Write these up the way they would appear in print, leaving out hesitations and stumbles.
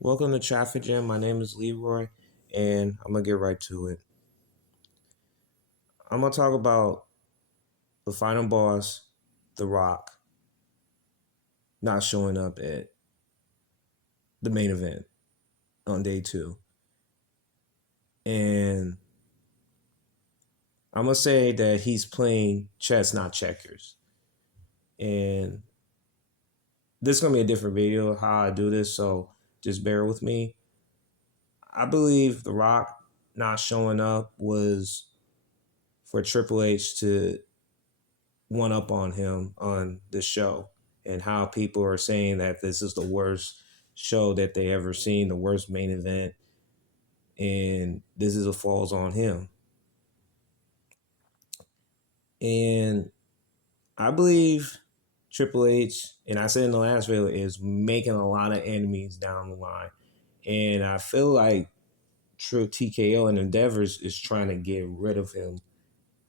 Welcome to Traffic Jam. My name is Leroy, and I'm gonna get right to it. I'm gonna talk about the final boss, The Rock, not showing up at the main event on day two. And I'm gonna say that he's playing chess, not checkers. And this is gonna be a different video how I do this, so just bear with me. I believe The Rock not showing up was for Triple H to one up on him on the show and how people are saying that this is the worst show that they ever seen, the worst main event, and this is a falls on him. And I believe Triple H, and I said in the last video, is making a lot of enemies down the line. And I feel like True TKO and Endeavors is trying to get rid of him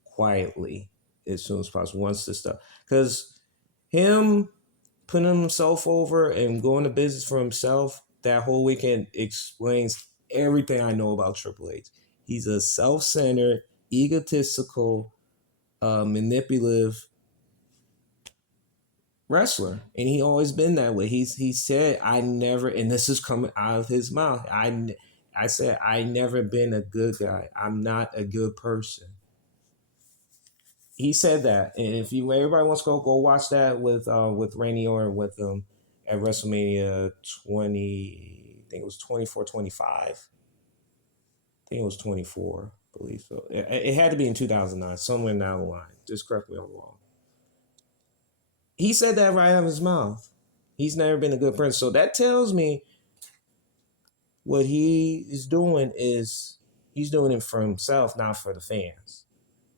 quietly as soon as possible once this stuff. Because him putting himself over and going to business for himself that whole weekend explains everything I know about Triple H. He's a self-centered, egotistical, manipulative wrestler, and he always been that way. He said, "I never," and this is coming out of his mouth. I said, "I never been a good guy. I'm not a good person." He said that, and if you everybody wants to go watch that with Randy Orton with him at WrestleMania 20. I think it was 24, 25. I think it was 24. I believe so. It had to be in 2009, somewhere down the line. Just correct me if I'm wrong. He said that right out of his mouth. He's never been a good person. So that tells me what he is doing is he's doing it for himself, not for the fans.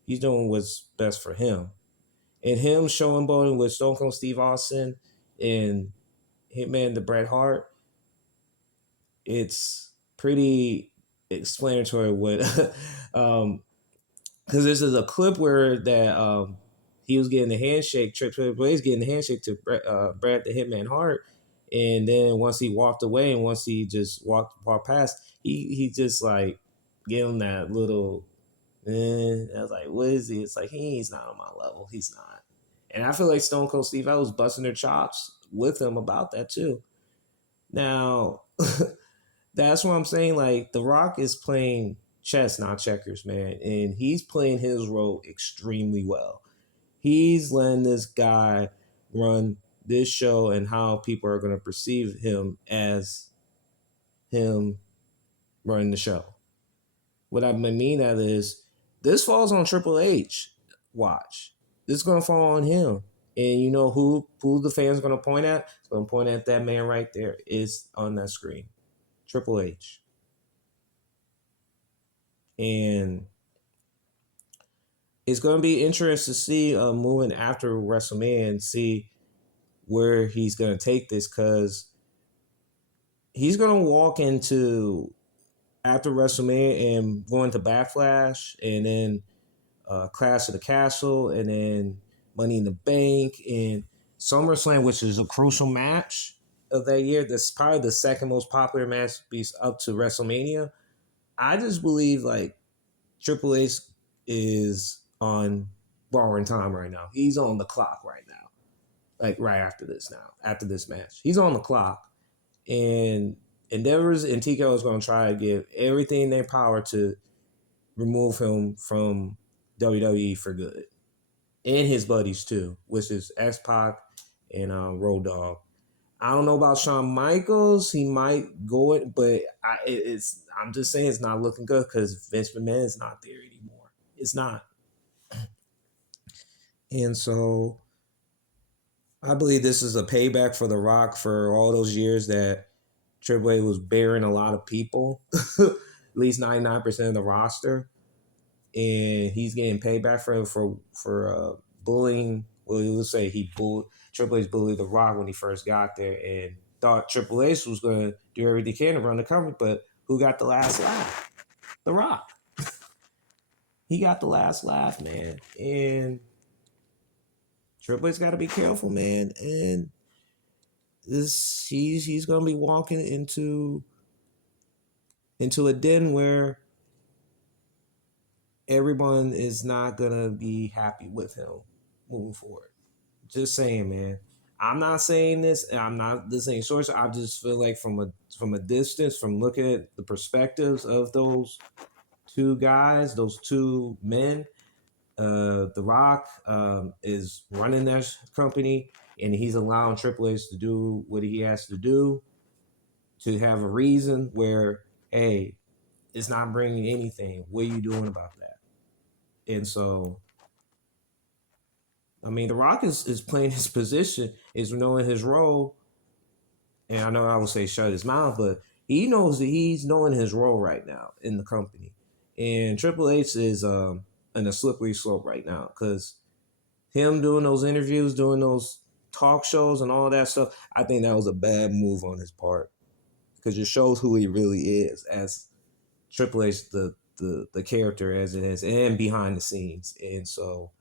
He's doing what's best for him. And him showing with Stone Cold Steve Austin and Hitman the Bret Hart, it's pretty explanatory what because this is a clip where that he was getting the handshake, Triple H getting the handshake to Bret the Hitman Hart, and then once he walked away and once he just walked past, he just like gave him that little. I was like, what is he? It's like he's not on my level. He's not. And I feel like Stone Cold Steve I was busting their chops with him about that too. Now, that's what I'm saying. Like, The Rock is playing chess, not checkers, man. And he's playing his role extremely well. He's letting this guy run this show and how people are going to perceive him as him running the show. What I mean that is, this falls on Triple H. Watch. This is going to fall on him. And you know who the fans are going to point at? It's going to point at that man right there. Is on that screen. Triple H. And it's going to be interesting to see moving after WrestleMania and see where he's going to take this, because he's going to walk into after WrestleMania and go into Backlash and then Clash of the Castle and then Money in the Bank and SummerSlam, which is a crucial match of that year. That's probably the second most popular match up to WrestleMania. I just believe like Triple H is on borrowing time right now. He's on the clock right now. Like right after this now, after this match. He's on the clock. And Endeavors and TKO is going to try to give everything in their power to remove him from WWE for good. And his buddies too, which is X-Pac and Road Dogg. I don't know about Shawn Michaels. He might go it, but I'm just saying it's not looking good because Vince McMahon is not there anymore. It's not. And so I believe this is a payback for The Rock for all those years that Triple H was burying a lot of people, at least 99% of the roster. And he's getting payback for bullying. Well, he would say Triple H bullied The Rock when he first got there and thought Triple H was going to do everything he can to run the company, but who got the last laugh? The Rock. He got the last laugh, man. And Triple H got to be careful, man. And he's gonna be walking into a den where everyone is not gonna be happy with him moving forward. Just saying, man. I'm not saying this, and I'm not this ain't source. I just feel like from a distance, from looking at the perspectives of those two guys, those two men, The Rock is running that company, and he's allowing Triple H to do what he has to do to have a reason where, hey, it's not bringing anything. What are you doing about that? And so, I mean, The Rock is playing his position, is knowing his role. And I know I would say shut his mouth, but he knows that he's knowing his role right now in the company. And Triple H is in a slippery slope right now because him doing those interviews, doing those talk shows and all that stuff, I think that was a bad move on his part because it shows who he really is as Triple H, the character as it is, and behind the scenes. And so,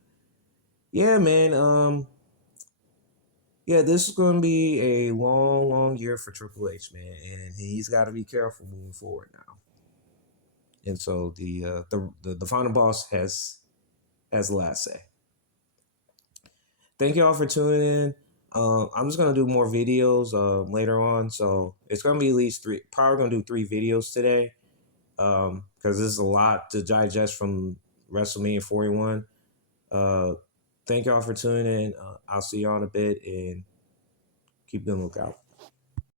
yeah, man, yeah, this is going to be a long, long year for Triple H, man, and he's got to be careful moving forward now. And so the final boss has the last say. Thank you all for tuning in. I'm just gonna do more videos later on, so it's gonna be at least three. Probably gonna do 3 videos today because this is a lot to digest from WrestleMania 41. Thank y'all for tuning in. I'll see y'all in a bit and keep the lookout.